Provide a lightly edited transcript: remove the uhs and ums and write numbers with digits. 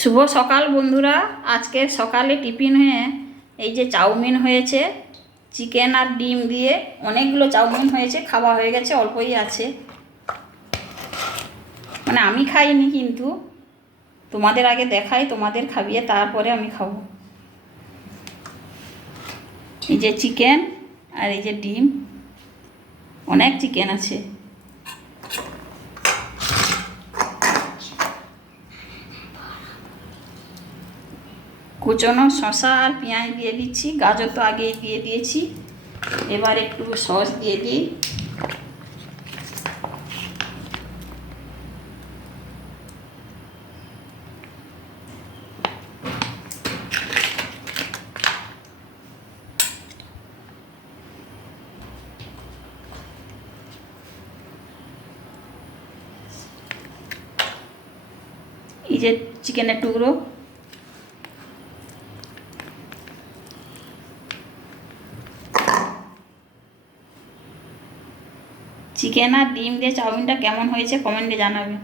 শুভ সকাল বন্ধুরা। আজকে সকালে টিফিনে এই যে চাউমিন হয়েছে, চিকেন আর ডিম দিয়ে অনেকগুলো চাউমিন হয়েছে, খাওয়া হয়ে গেছে, অল্পই আছে। মানে আমি খাইনি, কিন্তু তোমাদের আগে দেখাই, তোমাদের খাইয়ে তারপরে আমি খাবো। এই যে চিকেন আর এই যে ডিম, অনেক চিকেন আছে। কুচনো শসা আর পেঁয়াজ দিয়ে দিচ্ছি, গাজর তো আগেই দিয়ে দিয়েছি। এবার একটু সস দিয়ে দিই। এই যে চিকেনের টুকরো, চিকেন আর ডিম দিয়ে চাউমিনটা কেমন হয়েছে কমেন্টে জানাবে।